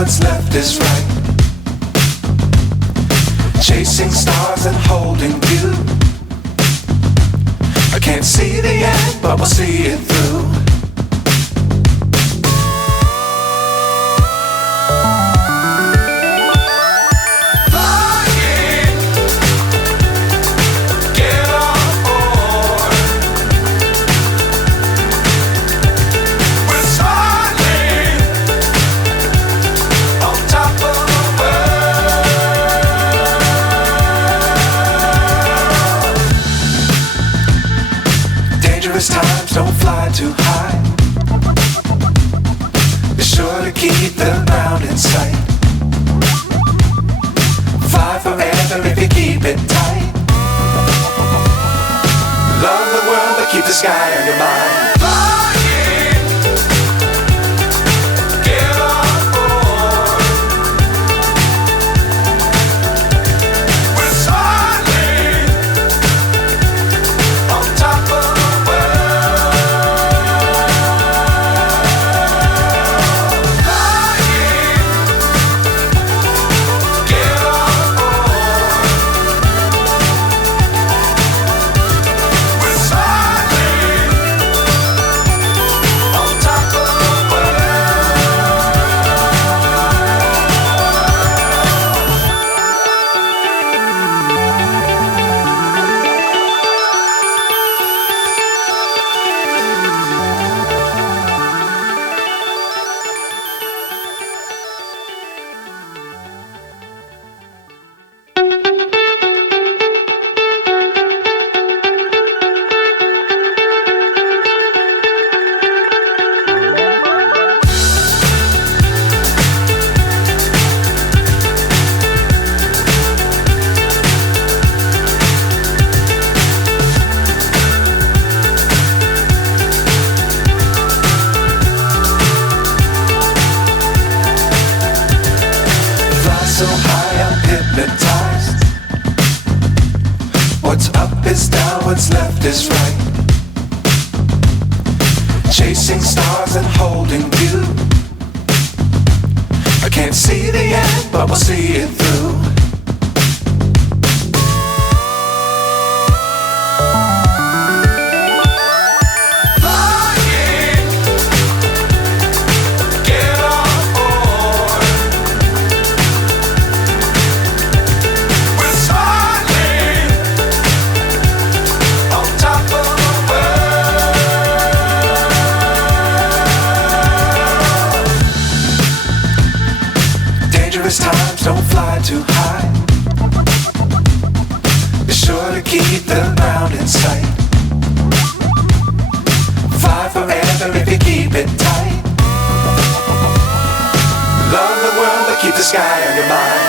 what's left is right. Chasing stars and holding you. I can't see the end, but we'll see it through. Times don't fly too high. Be sure to keep the ground in sight. Fly forever if you keep it tight. Love the world but keep the sky on your mind. So high I'm hypnotized. What's up is down, what's left is right. Chasing stars and holding you. I can't see the end, but we'll see it through. Times don't fly too high. Be sure to keep the ground in sight. Fly forever if you keep it tight. Love the world but keep the sky on your mind.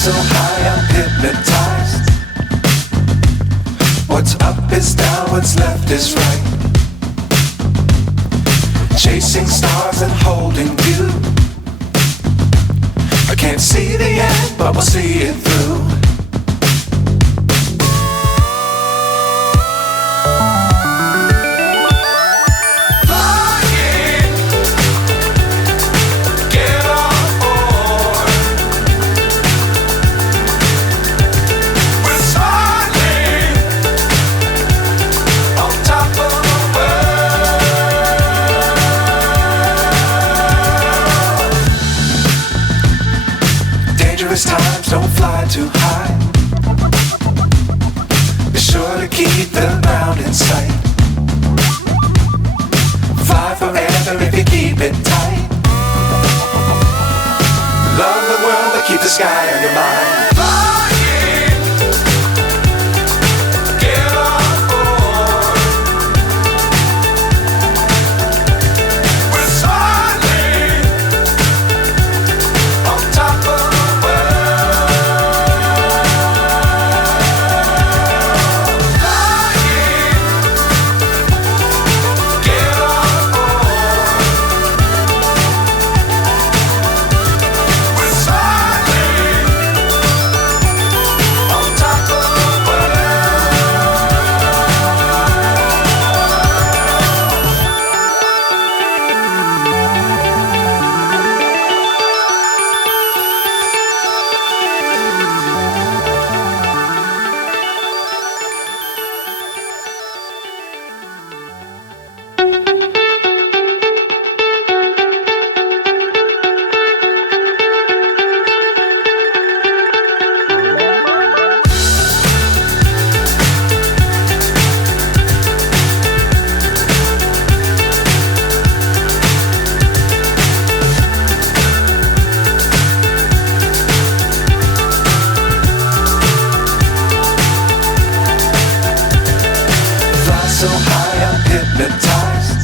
So high I'm hypnotized. What's up is down, what's left is right. Chasing stars and holding you. I can't see the end, but we'll see it through. keep the ground in sight. Fly forever if you keep it tight. Love the world but keep the sky on your mind. So high I'm hypnotized.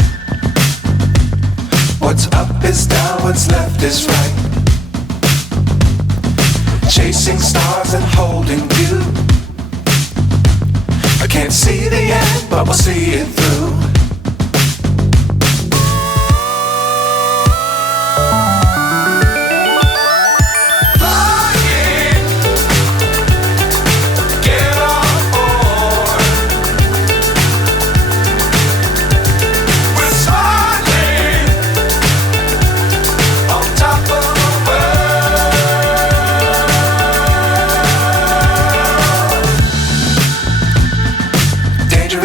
What's up is down, what's left is right. Chasing stars and holding you. I can't see the end, but we'll see it through.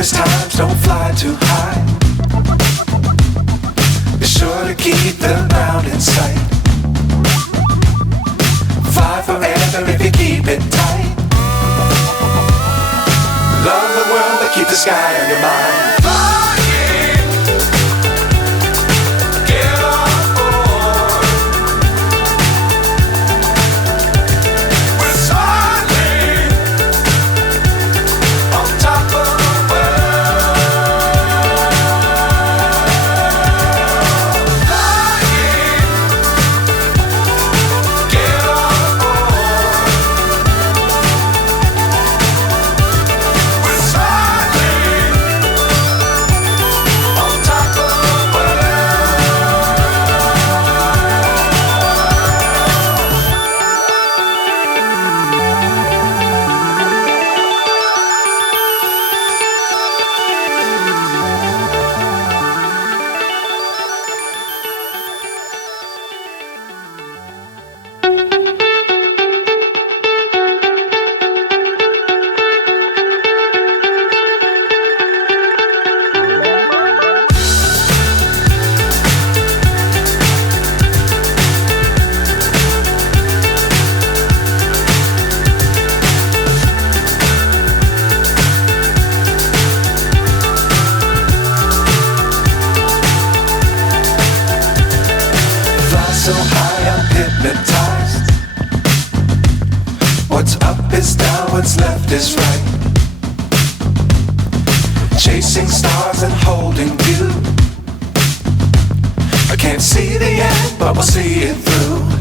Times don't fly too high. Be sure to keep the ground in sight. Fly forever if you keep it tight. Love the world but keep the sky on your mind. So high I'm hypnotized. What's up is down, what's left is right. Chasing stars and holding you. I can't see the end, but we'll see it through.